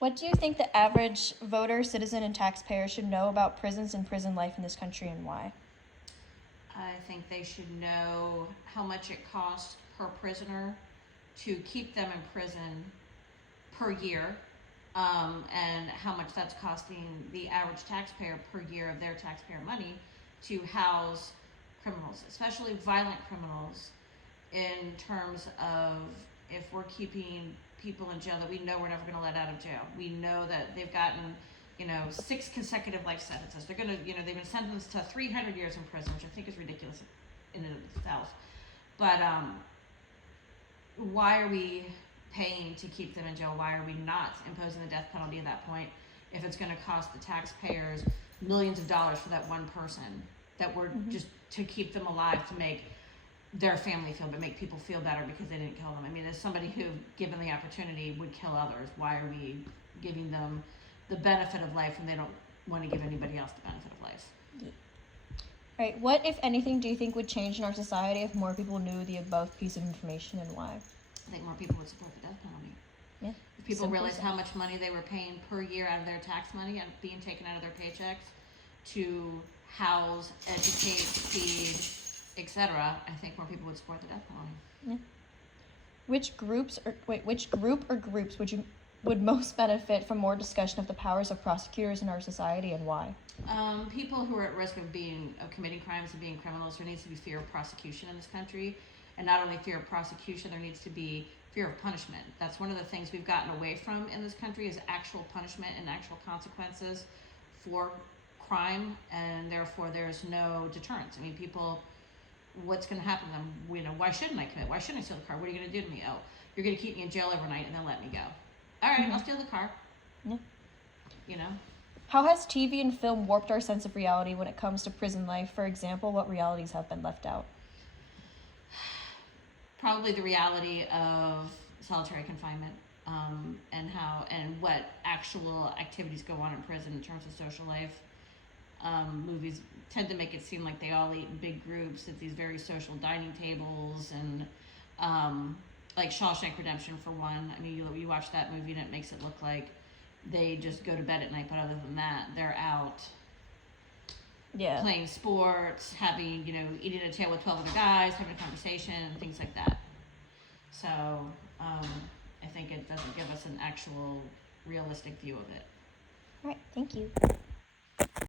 What do you think the average voter, citizen, and taxpayer should know about prisons and prison life in this country, and why? I think they should know how much it costs per prisoner to keep them in prison per year, and how much that's costing the average taxpayer per year of their taxpayer money to house criminals, especially violent criminals, in terms of if we're keeping people in jail that we know we're never going to let out of jail. We know that they've gotten, 6 consecutive life sentences. They're going to, they've been sentenced to 300 years in prison, which I think is ridiculous in and of itself. But why are we paying to keep them in jail? Why are we not imposing the death penalty at that point if it's going to cost the taxpayers millions of dollars for that one person that we're just to keep them alive, to make their family feel, but make people feel better because they didn't kill them? I mean, as somebody who, given the opportunity, would kill others, why are we giving them the benefit of life when they don't want to give anybody else the benefit of life? All right, what, if anything, do you think would change in our society if more people knew the above piece of information, and why? I think more people would support the death penalty. Yeah. If people Simple realize stuff. how much money they were paying per year out of their tax money and being taken out of their paychecks to house, educate, feed, etc., I think more people would support the death penalty. Yeah. Which group or groups would most benefit from more discussion of the powers of prosecutors in our society, and why? People who are at risk of committing crimes and being criminals. There needs to be fear of prosecution in this country, and not only fear of prosecution, there needs to be fear of punishment. That's one of the things we've gotten away from in this country, is actual punishment and actual consequences for crime, and therefore there's no deterrence. I mean, people, what's going to happen to them? Why shouldn't I commit? Why shouldn't I steal the car? What are you going to do to me? Oh, you're going to keep me in jail overnight and then let me go. All right, I'll steal the car. Yeah. How has TV and film warped our sense of reality when it comes to prison life? For example, what realities have been left out? Probably the reality of solitary confinement, and what actual activities go on in prison in terms of social life. Movies tend to make it seem like they all eat in big groups at these very social dining tables, and like Shawshank Redemption, for one. I mean, you watch that movie and it makes it look like they just go to bed at night, but other than that, they're out playing sports, having, eating a tail with 12 other guys, having a conversation, things like that. So I think it doesn't give us an actual realistic view of it. All right, thank you.